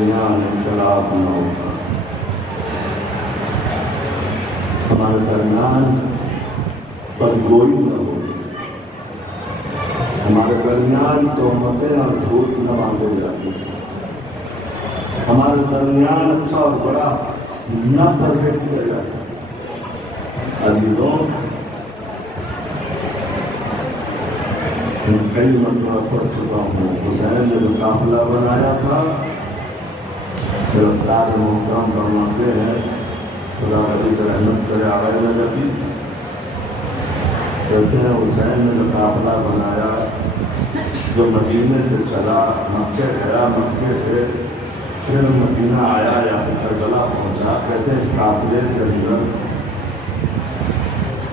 درمیان اختلاف نہ ہوتا، ہمارے درمیان بدگوئی نہ ہو، ہمارے درمیان تہمتیں اور جھوٹ نہ باندھے جاتے، ہمارے درمیان اچھا اور بڑا نہ فرق کیا جاتا۔ عزیزوں، کئی مرتبہ پڑھ چکا ہوں، حسین نے جو قافلہ بنایا تھا، گرفتار محترم فرماتے ہیں خدا علی رحمت کرے آئے نبی، کہتے ہیں حسین نے جو قافلہ بنایا جو مدینے سے چلا، مکے گیا، مکے سے پھر مدینہ آیا یا پھر کربلا پہنچا، کہتے ہیں قافلے کے اندر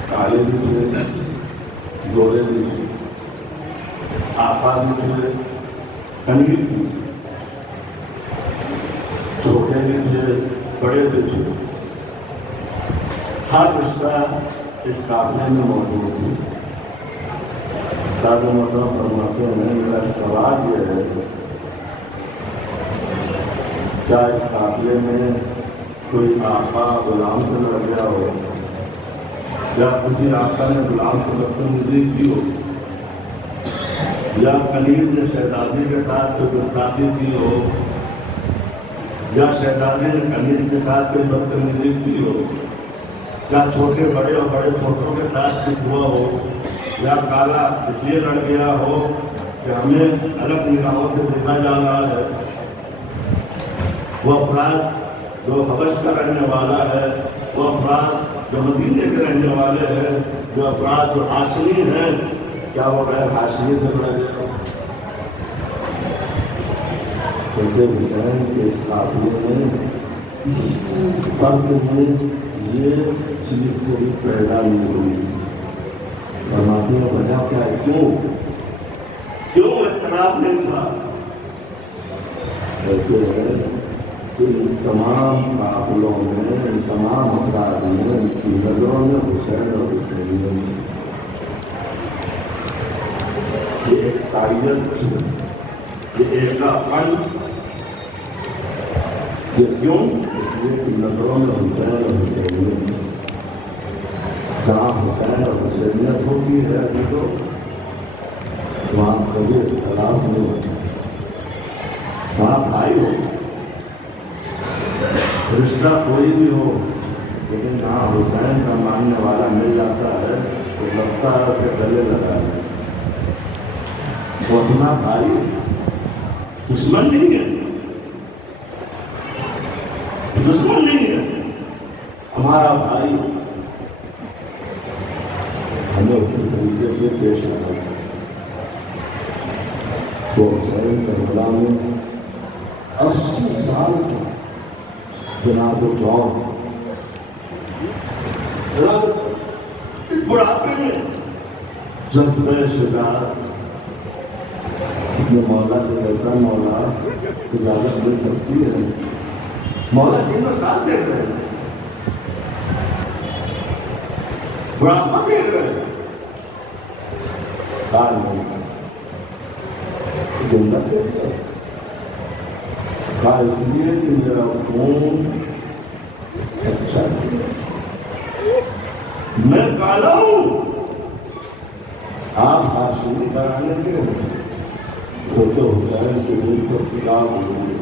کالے بھی تھے، گورے بھی تھے، آقا بھی تھے، کنیر بھی تھے، چھوٹے بھی تھے، بڑے بھی تھے، ہر رشتہ اس قافلے میں موجود ہے۔ تاج محترم فرماتے ہیں میرا سوال یہ ہے کیا اس قافلے میں کوئی آقا غلام سے لڑ گیا ہو یا کسی آقا نے غلام سے بدتمیزی کی ہو یا کنیر نے شہزادی کے ساتھ کوئی گستاخی کی ہو یا شہزادی نے کنیر کے ساتھ کوئی بدتمیزی کی ہو یا چھوٹے بڑے اور بڑے چھوٹوں کے ساتھ کچھ ہوا ہو یا کالا اس لیے لڑ گیا ہو کہ ہمیں الگ نگاہوں سے دیکھا جا رہا ہے۔ وہ افراد جو حبش کا رہنے والا ہے، وہ افراد جو مدینے کے رہنے والے ہیں، جو افراد جو ہاشمی ہیں، کیا وہ غیر ہاشمی سے لڑ گیا؟ کہتے ہیں کہ اس قافلے میں سب میں یہ چیز کوئی پیدا نہیں ہوئی۔ فرماتے ہیں وجہ کیا ہے، کیوں اختلاف نہیں تھا؟ کہتے ہیں کہ ان تمام قافلوں میں، ان تمام افراد میں، ان کی نظروں میں حسین اور حسینیوں میں یہ ایک تاریخ تھی، یہ ایکا پن، یہ کیوں؟ اس لیے کہ نظروں میں حسین اور حسینیوں میں، جہاں حسین اور حسینیت ہوتی ہے تو وہاں کبھی اختلاف نہیں ہوتا، وہاں بھائی ہو، رشتہ کوئی بھی ہو، لیکن جہاں حسین کا ماننے والا مل جاتا ہے تو لگتا ہے اسے گلے لگا ہے، وہ اپنا بھائی، دشمن نہیں ہے، دشمن نہیں ہے، ہمارا بھائی، ہمیں اسی طریقے سے پیش آنا ہے۔ تو حسین کربلا میں 80 سال جناب جون بڑھاپے میں جذبہ شجاعت اپنے مولا سے کہتا مولا اجازت مل سکتی ہے؟ مولا سینوں ساتھ دیکھ رہے ہیں، بڑھاپا دیکھ رہے ہیں، زندہ دیکھ رہے ہیں، اس لیے کہ میرا خون اچھا ہے، میں کالا ہوں، آپ ہاشمی کرانے کے تو حسین کے دل کو خلاف ہوئے،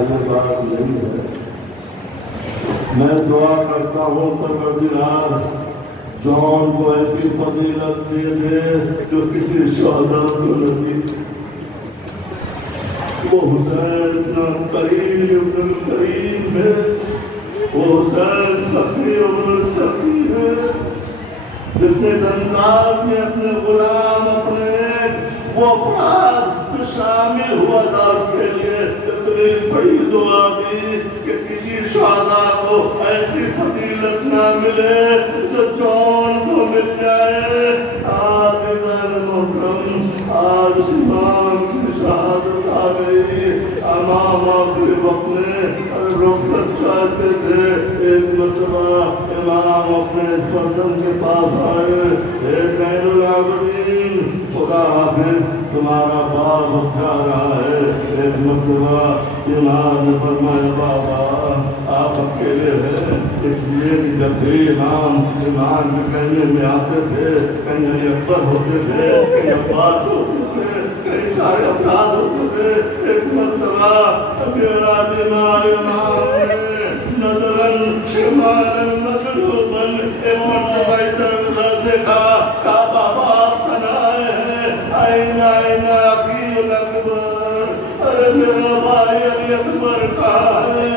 یہ بات نہیں ہے۔ میں دعا کرتا ہوں پروردگار جون کو ایسی فضیلت دے دے جو کسی شہدا کو نہیں۔ وہ حسین اتنا کریم ابن کریم ہے، وہ حسین سخی ابن سخی ہے، جس نے زندان میں اپنے غلام اپنے وہ افراد جو شامل ہوا تھا اس کے لیے اتنی بڑی دعا دی کہ کسی شہدا کو ایسی فضیلت نہ ملے جو جون کو مل جائے۔ آج محترم، آج امام کی شہادت آ گئی. امام آخری وقت میں رخصت چاہتے تھے. ایک مرتبہ امام اپنے سلطن کے پاس آئے. اے زین العابدین خدا حافظ تمہارا باغ اٹھا رہا ہے. ایک مرتبہ امام نے فرمایا بابا آپ اکیلے ہیں اس لیے کہ جب بھی امام کے کہنے میں آتے تھے کہیں علی اکبر ہوتے تھے کہیں عباس ہوتے تھے کئی سارے افراد ہوتے تھے. ایک مرتبہ میرا امام نے نظرن شمالن مغربن ایک مرتبہ ادھر ادھر دیکھا کہا بابا آپ تنہائے ہیں. آئین آئین عقیل اکبر ارے میرا بھائی علی اکبر کہا ہے.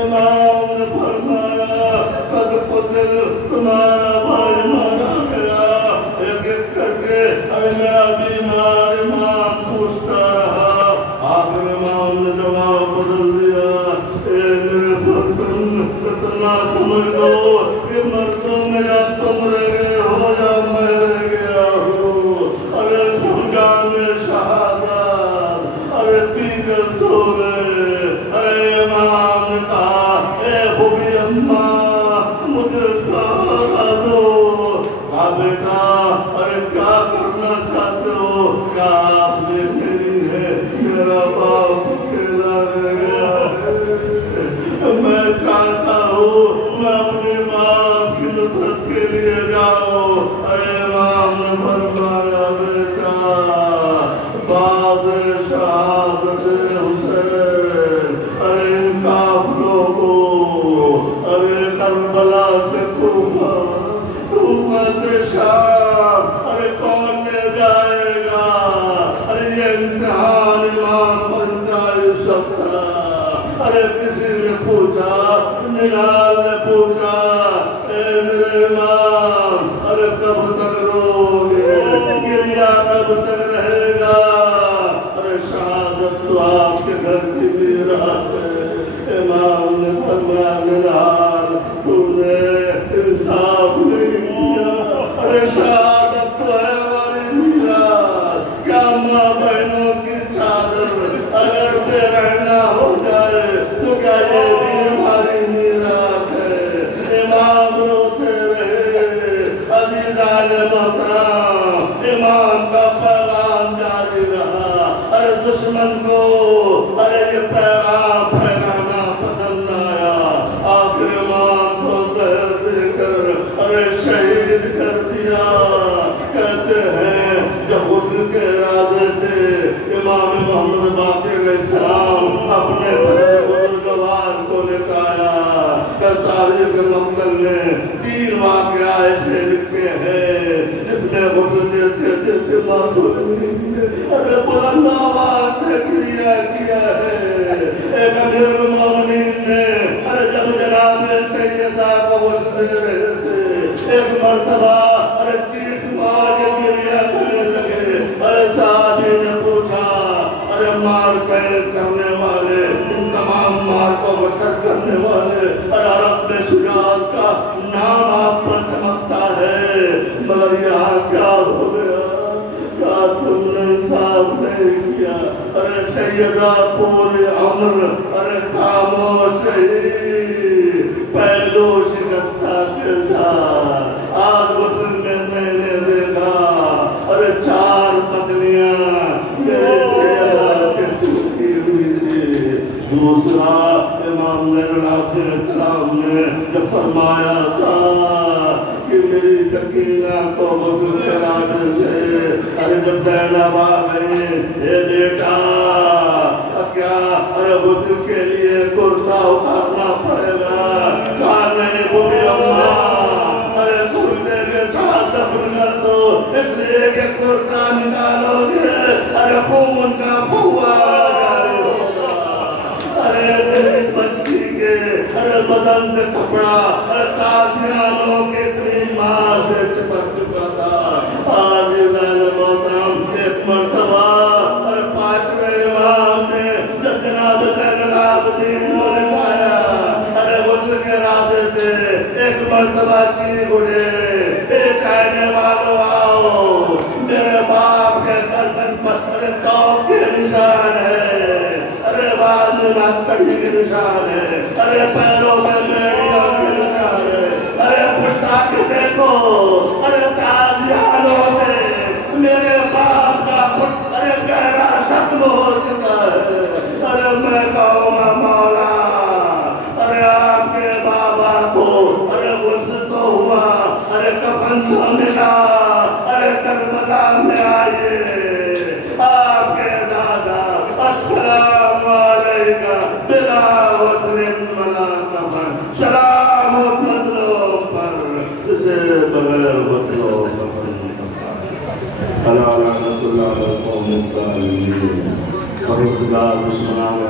امام نے فرمایا قد قتل تمہارا بھائی مارا گیا. ایک ایک کر کے ارے میرا بیمار امام پوچھتا رہا. آخر امام نے جواب بدل دیا. اے میرے سلطن اتنا سمجھ لو کہ مردوں میں یا تم رہ گئے ہو یا میں رہ گیا ہوں. ارے سمجھا میں شہادت ارے پی کر سو گئے. ارے امام نے کہا اے خوبی اماں مجھے سہارا دو. کہا بیٹا ارے کیا کرنا چاہتے ہو. کیا آپ نے میری ہے میرا باپ اکیلا رہ گیا ہے. میں چاہتا ہوں میں اپنی باپ کی نصرت کے لیے جاؤں. ارے امام نے فرمایا بیٹا بعد شہادت حسین ارے ان کافروں کو ارے کربلا سے کوفہ سے شام ارے کون لے جائے گا. ارے یہ امتحان امام بن جائے سکتا. ارے کسی نے پوچھا نگال نے پوچھا اے میرے امام ارے کب تک رو گے گریا کب تک رہے گا. ارے شہادت تو آپ کے گھر کی میراث ہے. امام نے فرمایا میرا حال تم نے انصاف نہیں کیا. ارے شہادت تو ہے ہماری میراث. کیا ماں بہنوں کی چادر اگر بے رہنا ہو جائے تو کیا یہ بھی ہماری میراث ہے. امام روتے رہے. عزیزان محترم امام کا پیغام جاری رہا. ارے دشمن کو ارے یہ پیغام پھیلانا پسند آیا. آخر امام کو زہر دے کر ارے شہید کر دیا. کہتے ہیں جب غسل کے ارادے سے امام محمد باقر علیہ السلام اپنے بڑے بزرگوار کو لٹایا. تاریخ مقتل نے 3 واقعہ ایسے لکھے ہیں جس میں غسل دیتے معصوم ارے بلند آواز سے کریا کیا ہے. ایک امیر المومنین نے ارے جب جناب سیدہ کو غسل دے رہے تھے ایک مرتبہ ارے چیخ مار کے کریا کرنے لگے. ارے صحابی نے پوچھا ارے مار قید کرنے والے ان تمام مار کو بچت کرنے والے ارے عرب میں شجاعت کا نام آپ پر چمکتا ہے مگر یہاں کیا ہو گیا. کیا تم نے انصاف نہیں کیا. ارے سیدہ پورے عمر ارے خاموش رہی پہلو شکستہ کے ساتھ. آج غسل میں میں نے دیکھا ارے 4 پتلیاں میرے سیدہ کے ٹوٹی ہوئی تھی. دوسرا امام علیہ السلام نے جب فرمایا تھا کہ میری سکینہ کو غسل کرانے سے ارے جب زینب آ گئی اے بیٹا کیا ارے غسل کے لیے کرتا اتارنا پڑے گا. کہا نہیں بوڑھی اماں ارے کرتے کے ساتھ دفن کر دو اس لیے کہ کرتا نکالو گے ارے خون کا پھوارا جاری ہوگا. ارے میری بچی کے ارے بدن سے کپڑا ارے تاجرانوں کے اتنی مار سے چپک چکا تھا. آج زینب محترم ایک مرتبہ ارے 5ویں امام نے جب جناب زین العابدین کو لٹایا ارے غسل کے ارادے سے ایک مرتبہ چیخ اٹھے اے چاہنے والوں آؤ میرے باپ کے گردن پر ارے توپ کے نشان ہے. کڑی کے نشان ہے، ارے پیروں میں بیڑیوں کے نشان ہے، ارے پشتاک دیکھو، ارے تازیانوں سے میرے باپ کا پشت ارے گہرا ختم ہو چکا ہے۔ ارے میں کہوں گا مولا، ارے آپ کے بابا کو ارے غسل تو ہوا، ارے کفن تو ملا، ارے کربلا میں آئیے، آپ کے دادا السلام علیکہ بلا غسل ولا کفن، سلام و فضلوں پر جسے بغیر غسل و کفن الا لعنت اللہ علی القوم الظالمین۔ اور خدا دشمنان